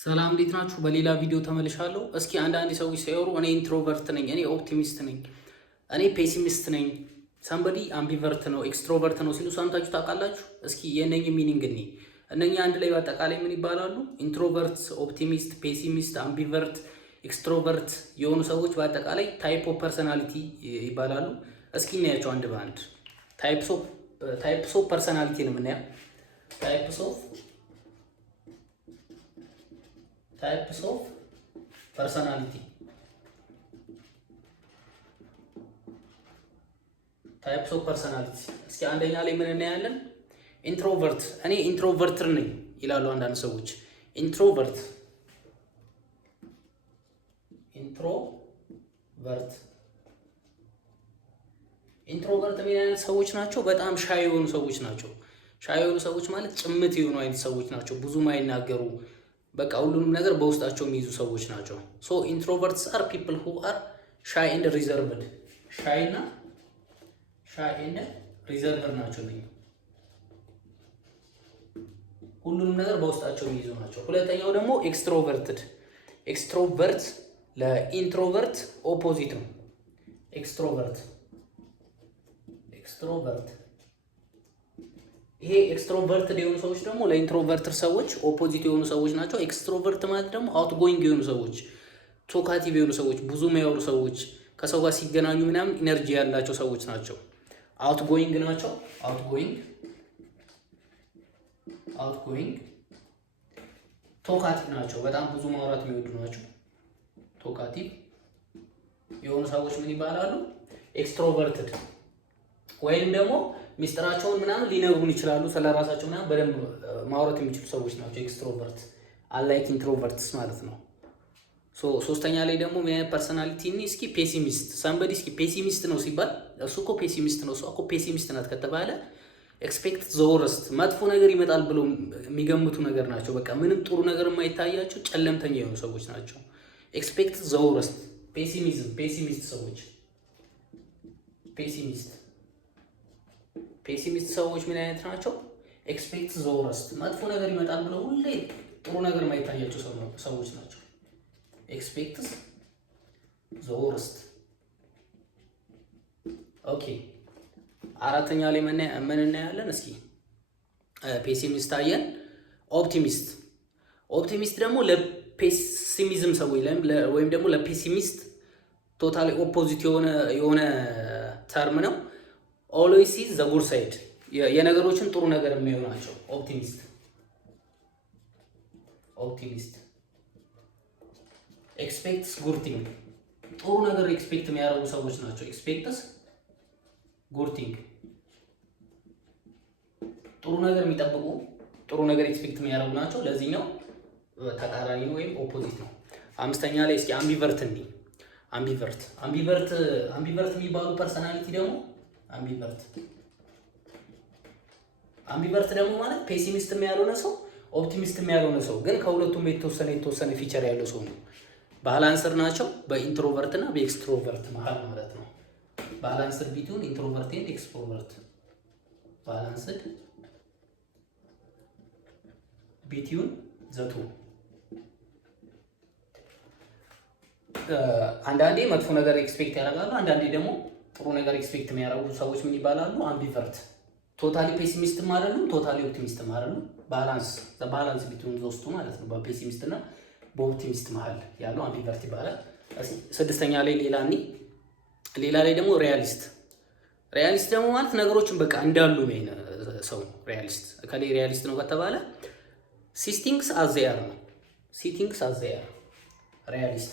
ሰላም እንዴት ናችሁ? በሌላ ቪዲዮ ተመልሻለሁ። እስኪ አንዳንድ ሰዎች ሲያወሩ እኔ ኢንትሮቨርት ነኝ፣ እኔ ኦፕቲሚስት ነኝ፣ እኔ ፔሲሚስት ነኝ፣ ሰምበዲ አምቢቨርት ነው፣ ኤክስትሮቨርት ነው ሲሉ ሰምታችሁ ታውቃላችሁ? እስኪ የእነኝህ ሚኒንግ እኔ እነኛ አንድ ላይ በአጠቃላይ ምን ይባላሉ? ኢንትሮቨርት፣ ኦፕቲሚስት፣ ፔሲሚስት፣ አምቢቨርት፣ ኤክስትሮቨርት የሆኑ ሰዎች በአጠቃላይ ታይፕ ኦፍ ፐርሰናሊቲ ይባላሉ። እስኪ እናያቸው አንድ በአንድ። ታይፕስ ኦፍ ፐርሰናሊቲ ነው የምናየው። ታይፕስ ኦፍ ፐርሰናሊቲ እስኪ አንደኛ ላይ ምን እናያለን? ኢንትሮቨርት። እኔ ኢንትሮቨርት ነኝ ይላሉ አንዳንድ ሰዎች። ኢንትሮቨርት ምን አይነት ሰዎች ናቸው? በጣም ሻይ የሆኑ ሰዎች ናቸው። ሻይ የሆኑ ሰዎች ማለት ጭምት የሆኑ አይነት ሰዎች ናቸው። ብዙም አይናገሩ፣ በቃ ሁሉንም ነገር በውስጣቸው የሚይዙ ሰዎች ናቸው። ሶ ኢንትሮቨርትስ አር ፒፕል ሁ አር ሻይ ኤንድ ሪዘርቭድ። ሻይ ኤንድ ሪዘርቭድ ናቸው። ሁሉንም ነገር በውስጣቸው የሚይዙ ናቸው። ሁለተኛው ደግሞ ኤክስትሮቨርትድ። ኤክስትሮቨርት ለኢንትሮቨርት ኦፖዚት ነው። ኤክስትሮቨርት ይሄ ኤክስትሮቨርትድ የሆኑ ሰዎች ደግሞ ለኢንትሮቨርት ሰዎች ኦፖዚት የሆኑ ሰዎች ናቸው። ኤክስትሮቨርት ማለት ደግሞ አውትጎይንግ የሆኑ ሰዎች፣ ቶካቲቭ የሆኑ ሰዎች፣ ብዙ የሚያወሩ ሰዎች፣ ከሰው ጋር ሲገናኙ ምናምን ኢነርጂ ያላቸው ሰዎች ናቸው። አውትጎይንግ ናቸው። አውትጎይንግ ቶካቲቭ ናቸው። በጣም ብዙ ማውራት የሚወዱ ናቸው። ቶካቲቭ የሆኑ ሰዎች ምን ይባላሉ? ኤክስትሮቨርትድ። ወይም ደግሞ ሚስጥራቸውን ምናምን ሊነግሩን ይችላሉ። ስለራሳቸው ምናምን በደንብ ማውራት የሚችሉ ሰዎች ናቸው ኤክስትሮቨርት፣ አላይክ ኢንትሮቨርትስ ማለት ነው። ሶስተኛ ላይ ደግሞ ፐርሰናሊቲ እስኪ ፔሲሚስት። ሰምበዲ እስኪ ፔሲሚስት ነው ሲባል እሱ እኮ ፔሲሚስት ነው፣ እሷ እኮ ፔሲሚስት ናት ከተባለ ኤክስፔክት ዘ ወርስት፣ መጥፎ ነገር ይመጣል ብሎ የሚገምቱ ነገር ናቸው። በቃ ምንም ጥሩ ነገር የማይታያቸው ጨለምተኛ የሆኑ ሰዎች ናቸው። ኤክስፔክት ዘ ወርስት። ፔሲሚስት ሰዎች ሰዎች ምን አይነት ናቸው? ኤክስፔክት ዘ ወርስት፣ መጥፎ ነገር ይመጣል ብለው ሁሌ ጥሩ ነገር የማይታያቸው ሰዎች ናቸው። ኤክስፔክት ዘ ወርስት። ኦኬ፣ አራተኛ ላይ ምን እናያለን? እስኪ ፔሲሚስት አየን። ኦፕቲሚስት ደግሞ ለፔሲሚዝም ሰዎች ወይም ደግሞ ለፔሲሚስት ቶታሊ ኦፖዚት የሆነ ተርም ነው። ኦልዌይስ ሲዝ ዘ ጉድ ሳይድ፣ የነገሮችን ጥሩ ነገር የሚሆኑ ናቸው። ኦፕቲሚስት ኤክስፔክትስ ጉድ ቲንግ፣ ጥሩ ነገር ኤክስፔክት የሚያደርጉ ሰዎች ናቸው። ኤክስፔክትስ ጉድ ቲንግ፣ ጥሩ ነገር የሚጠብቁ፣ ጥሩ ነገር ኤክስፔክት የሚያደርጉ ናቸው። ለዚህኛው ተቃራኒ ነው ወይም ኦፖዚት ነው። አምስተኛ ላይ እስኪ አምቢቨርት የሚባሉ ፐርሰናሊቲ ደግሞ አምቢቨርት ደግሞ ማለት ፔሲሚስት ያልሆነ ሰው፣ ኦፕቲሚስት ያልሆነ ሰው፣ ግን ከሁለቱም የተወሰነ ፊቸር ያለው ሰው ነው። ባላንስር ናቸው በኢንትሮቨርት እና በኤክስትሮቨርት መሀል ማለት ነው። ባላንስድ ቢትዊን ኢንትሮቨርት ኤንድ ኤክስትሮቨርት፣ ባላንስድ ቢትዊን ዘ ቱ። አንዳንዴ መጥፎ ነገር ኤክስፔክት ያደርጋሉ፣ አንዳንዴ ደግሞ ጥሩ ነገር ኤክስፔክት የሚያደርጉ ሰዎች ምን ይባላሉ? አምቢቨርት። ቶታሊ ፔሲሚስትም አይደሉም፣ ቶታሊ ኦፕቲሚስትም አይደሉም። ባላንስ ቢትዊን ሶስቱ ማለት ነው። በፔሲሚስት እና በኦፕቲሚስት መሀል ያለው አምቢቨርት ይባላል። ስድስተኛ ላይ ሌላ ላይ ደግሞ ሪያሊስት ደግሞ ማለት ነገሮችን በቃ እንዳሉ ነው ሰው ሪያሊስት። ሪያሊስት ነው ከተባለ ሲቲንግስ አዝ ዜይ አር ነው። ሪያሊስት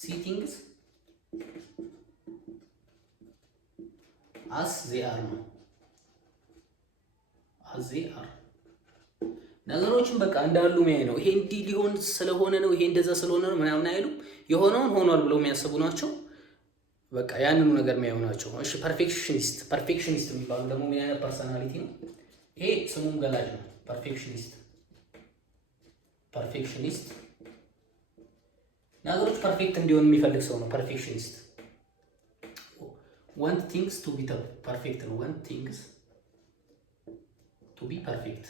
ሲቲንግስ አስ ዜይ አር ነው። ነገሮችን በቃ እንዳሉ የሚያይ ነው። ይሄ እንዲህ ሊሆን ስለሆነ ነው፣ ይሄ እንደዛ ስለሆነ ነው ምናምን አይሉም። የሆነውን ሆኗል ብለው የሚያስቡ ናቸው። በቃ ያንኑ ነገር የሚያዩ ናቸው። እሺ፣ ፐርፌክሽኒስት የሚባሉ ደግሞ ምን አይነት ፐርሰናሊቲ ነው? ይሄ ስሙም ገላጭ ነው። ፐርፌክሽኒስት ነገሮች ፐርፌክት እንዲሆን የሚፈልግ ሰው ነው ፐርፌክሽኒስት። want things to be perfect and want things to be perfect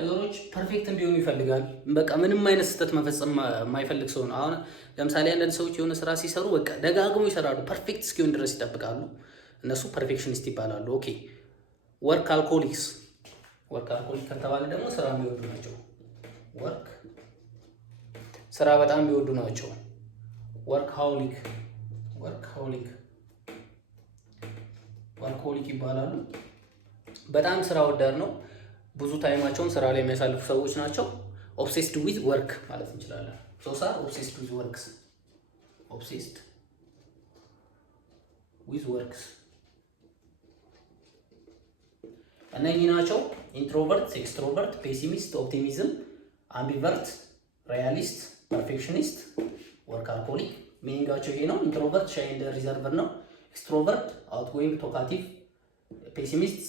ነገሮች ፐርፌክት እንዲሆኑ ይፈልጋል። በቃ ምንም አይነት ስህተት መፈጸም የማይፈልግ ሰው ነው። አሁን ለምሳሌ አንዳንድ ሰዎች የሆነ ስራ ሲሰሩ በቃ ደጋግሞ ይሰራሉ፣ ፐርፌክት እስኪሆን ድረስ ይጠብቃሉ። እነሱ ፐርፌክሽኒስት ይባላሉ። ኦኬ ወርክ አልኮሊክስ። ወርክ አልኮሊክ ከተባለ ደግሞ ስራ የሚወዱ ናቸው። ወርክ ስራ በጣም የሚወዱ ናቸው። ወርክ ሃውሊክ ወርክሆሊክ ይባላሉ። በጣም ስራ ወዳድ ነው። ብዙ ታይማቸውን ስራ ላይ የሚያሳልፉ ሰዎች ናቸው። ኦብሴስድ ዊዝ ወርክ ማለት እንችላለን። ሶሳ ኦብሴስድ ዊዝ ወርክስ እነኚህ ናቸው። ኢንትሮቨርት፣ ኤክስትሮቨርት፣ ፔሲሚስት፣ ኦፕቲሚዝም፣ አምቢቨርት፣ ሪያሊስት፣ ፐርፌክሽኒስት፣ ወርክ አልኮሊክ። ሚኒንጋቸው ይሄ ነው። ኢንትሮቨርት ሻይ ኤንድ ሪዘርቨር ነው። ኤክስትሮቨርት አውትጎይንግ ቶካቲቭ፣ ፔሲሚስት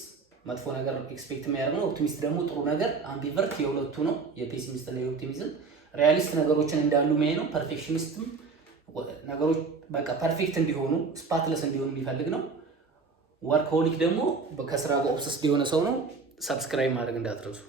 መጥፎ ነገር ኤክስፔክት የሚያደርግ ነው። ኦፕቲሚስት ደግሞ ጥሩ ነገር። አምቢቨርት የሁለቱ ነው፣ የፔሲሚስት እና የኦፕቲሚዝም። ሪያሊስት ነገሮችን እንዳሉ የሚያይ ነው። ፐርፌክሽኒስትም ነገሮች በቃ ፐርፌክት እንዲሆኑ ስፓትለስ እንዲሆኑ የሚፈልግ ነው። ወርክሆሊክ ደግሞ ከስራ ጋር ኦብሰስድ የሆነ ሰው ነው። ሰብስክራይብ ማድረግ እንዳትረሱ።